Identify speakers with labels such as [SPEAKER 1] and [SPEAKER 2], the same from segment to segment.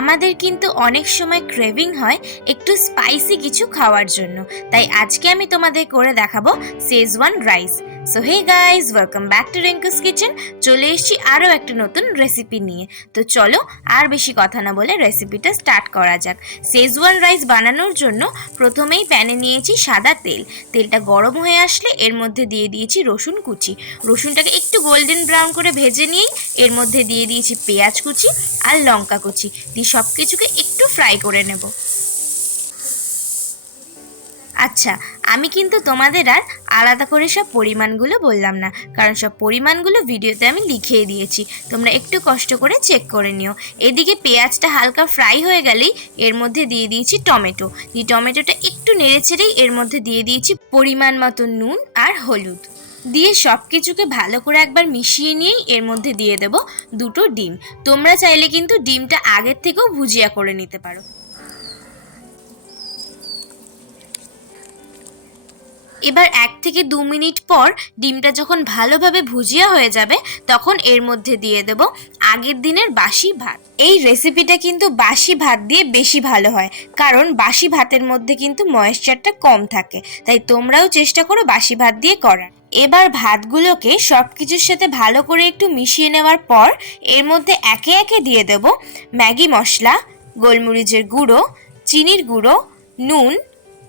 [SPEAKER 1] আমাদের কিন্তু অনেক সময় ক্রেভিং হয় একটু স্পাইসি কিছু খাওয়ার জন্য। তাই আজকে আমি তোমাদের করে দেখাবো schezwan rice so hey guys welcome back to Rinku's kitchen চলে এসেছি আরও একটা নতুন রেসিপি নিয়ে। তো চলো, আর বেশি কথা না বলে রেসিপিটা স্টার্ট করা যাক। সেজওয়ান রাইস বানানোর জন্য প্রথমেই প্যানে নিয়েছি সাদা তেল। তেলটা গরম হয়ে আসলে এর মধ্যে দিয়ে দিয়েছি রসুন কুচি। রসুনটাকে একটু গোল্ডেন ব্রাউন করে ভেজে নিয়েই এর মধ্যে দিয়ে দিয়েছি পেঁয়াজ কুচি আর লঙ্কা কুচি। দিয়ে সব কিছুকে একটু ফ্রাই করে নেব। আচ্ছা আমি কিন্তু তোমাদের আর আলাদা করে সব পরিমাণগুলো বললাম না, কারণ সব পরিমাণগুলো ভিডিওতে আমি লিখিয়ে দিয়েছি। তোমরা একটু কষ্ট করে চেক করে নিও। এদিকে পেঁয়াজটা হালকা ফ্রাই হয়ে গেলেই এর মধ্যে দিয়ে দিয়েছি টমেটো। দিয়ে টমেটোটা একটু নেড়ে ছেড়েই এর মধ্যে দিয়ে দিয়েছি পরিমাণ মতো নুন আর হলুদ। দিয়ে সব কিছুকে ভালো করে একবার মিশিয়ে নিয়েই এর মধ্যে দিয়ে দেব দুটো ডিম। তোমরা চাইলে কিন্তু ডিমটা আগের থেকেও ভুজিয়া করে নিতে পারো। এবার এক থেকে দু মিনিট পর ডিমটা যখন ভালোভাবে ভুজিয়া হয়ে যাবে, তখন এর মধ্যে দিয়ে দেব আগের দিনের বাসি ভাত। এই রেসিপিটা কিন্তু বাসি ভাত দিয়ে বেশি ভালো হয়, কারণ বাসি ভাতের মধ্যে কিন্তু ময়েশ্চারটা কম থাকে। তাই তোমরাও চেষ্টা করো বাসি ভাত দিয়ে করার। এবার ভাতগুলোকে সব কিছুর সাথে ভালো করে একটু মিশিয়ে নেওয়ার পর এর মধ্যে একে একে দিয়ে দেব ম্যাগি মশলা, গোলমরিচের গুঁড়ো, চিনির গুঁড়ো, নুন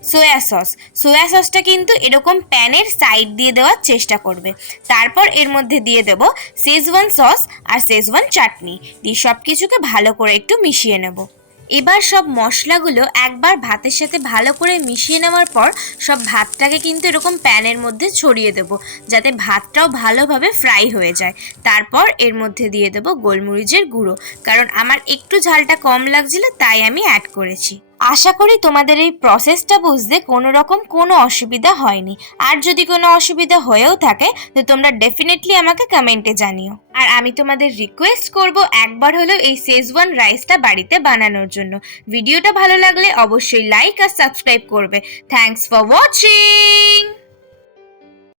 [SPEAKER 1] সোয়া সস সোয়া সসটা কিন্তু এরকম প্যানের সাইড দিয়ে দেওয়ার চেষ্টা করবে। তারপর এর মধ্যে দিয়ে দেব শেজওয়ান সস আর শেজওয়ান চাটনি। দিয়ে সব কিছুকে ভালো করে একটু মিশিয়ে নেব। এবার সব মশলাগুলো একবার ভাতের সাথে ভালো করে মিশিয়ে নেওয়ার পর সব ভাতটাকে কিন্তু এরকম প্যানের মধ্যে ছড়িয়ে দেব, যাতে ভাতটাও ভালোভাবে ফ্রাই হয়ে যায়। তারপর এর মধ্যে দিয়ে দেব গোলমরিচের গুঁড়ো। কারণ আমার একটু ঝালটা কম লাগছিল, তাই আমি অ্যাড করেছি। আশা করি তোমাদের এই প্রসেসটা বুঝতে কোনো রকম কোনো অসুবিধা হয়নি। আর যদি কোনো অসুবিধা হয়েও থাকে, তো তোমরা ডেফিনেটলি আমাকে কমেন্টে জানিও। আর আমি তোমাদের রিকোয়েস্ট করব একবার হলেও এই সেজওয়ান রাইসটা বাড়িতে বানানোর জন্য। ভিডিওটা ভালো লাগলে অবশ্যই লাইক আর সাবস্ক্রাইব করবে। Thanks for watching